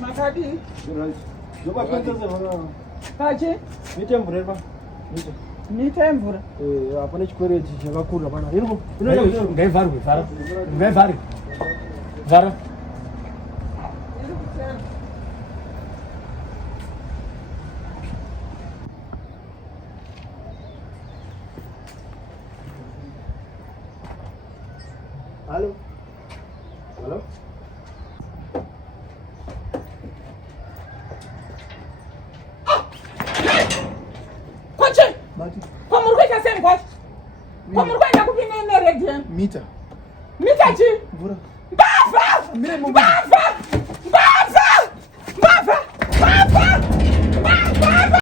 Makadi. Joba kwenda zero. Kaje? Mitemvura ba. Mitemvura. Apana chikwereti chakakura bana. Iriko. Ngaivarwe, vara. Ngaivari. Vara. Alô? Alô? Kwache? Kwa murukwe kasem kwa? Kwa murukwe ndakupima ine redian. Mita. Mita chi? Mbura. Mbavha! Mbavha! Mbavha! Mbavha!